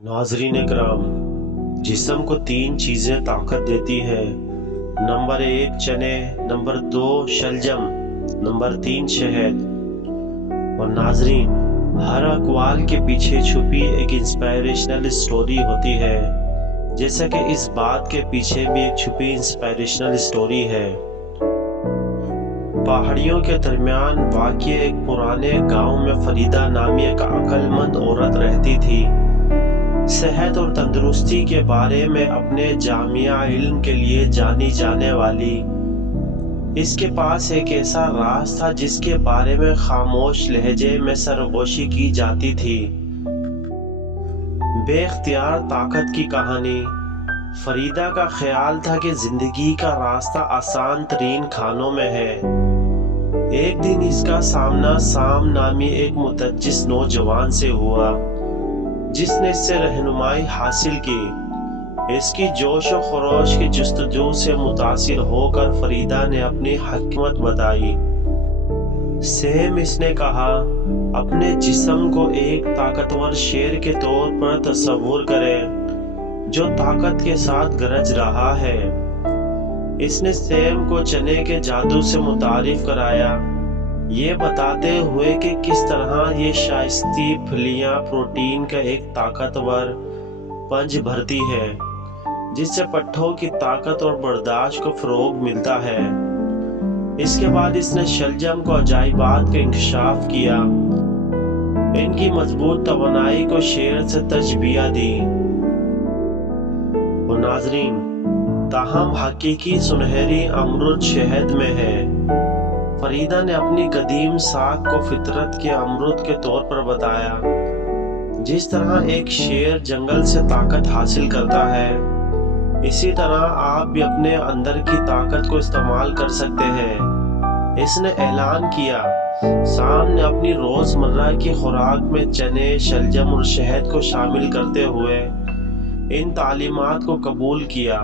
नाजरीन करام, जिस्म को तीन चीज़ें ताकत देती है। नंबर 1 चने, नंबर 2 शलजम, नंबर 3 शहद। और नाजरीन, हर अक़वाल के पीछे छुपी एक इंस्पायरेशनल स्टोरी होती है, जैसा कि इस बात के पीछे भी एक छुपी इंस्पायरेशनल स्टोरी है। पहाड़ियों के दरमियान वाक़ एक पुराने गांव में फरीदा नामी एक अक्लमंद औरत रहती थी। सेहत और तंदुरुस्ती के बारे में अपने जामिया इल्म के लिए जानी जाने वाली, इसके पास एक ऐसा राज था जिसके बारे में खामोश लहजे में सरगोशी की जाती थी। बेख्तियार ताकत की कहानी। फरीदा का ख्याल था कि जिंदगी का रास्ता आसान तरीन खानों में है। एक दिन इसका सामना साम नामी एक मुतज्जिस नौजवान से हुआ, जिसने इससे रहनुमाई हासिल की। इसकी जोश और खरोश की जुस्तजू से मुतासिर होकर फरीदा ने अपनी हकमत बताई। सेम, इसने कहा, अपने जिस्म को एक ताकतवर शेर के तौर पर तस्वुर करें जो ताकत के साथ गरज रहा है। इसने सेम को चने के जादू से मुतारिफ कराया, ये बताते हुए कि किस तरह ये शाइस्ती फलियां प्रोटीन का एक ताकतवर पंज भरती है, जिससे पट्ठों की ताकत और बर्दाश्त को फरोग मिलता है। इसके बाद इसने शलजम को अजाइबात का इंकशाफ किया, इनकी मजबूत तवानाई को शेर से तशबीह दी। और नाजरीन, ताहम हकीकी सुनहरी अमरुद शहद में है। फरीदा ने अपनी कदीम साख को फितरत के अमरुद के तौर पर बताया। जिस तरह एक शेर जंगल से ताकत हासिल करता है, इसी तरह आप भी अपने अंदर की ताकत को इस्तेमाल कर सकते हैं। इसने ऐलान किया। साम ने अपनी रोजमर्रा की खुराक में चने, शलजम और शहद को शामिल करते हुए इन तालीमात को कबूल किया।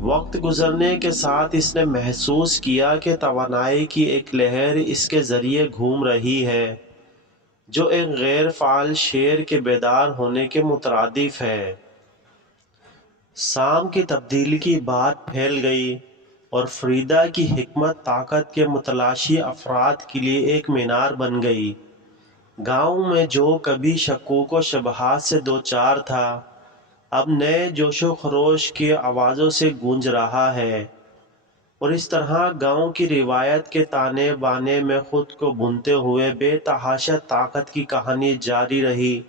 वक्त गुजरने के साथ इसने महसूस किया कि तवानाई की एक लहर इसके जरिए घूम रही है, जो एक गैर फाल शेर के बेदार होने के मुतरादिफ है। साम की तब्दीली की बात फैल गई और फरीदा की हिकमत ताकत के मुतलाशी अफराद के लिए एक मीनार बन गई। गांव में जो कभी शकूक व शबहात से दो चार था, अब नए जोशो खरोश की आवाज़ों से गूंज रहा है। और इस तरह गांव की रिवायत के ताने बाने में खुद को बुनते हुए बेतहाशा ताकत की कहानी जारी रही।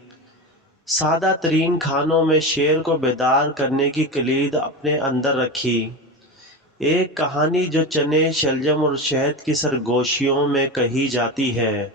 सादा तरीन खानों में शेर को बेदार करने की कलीद अपने अंदर रखी। एक कहानी जो चने, शलजम और शहद की सरगोशियों में कही जाती है।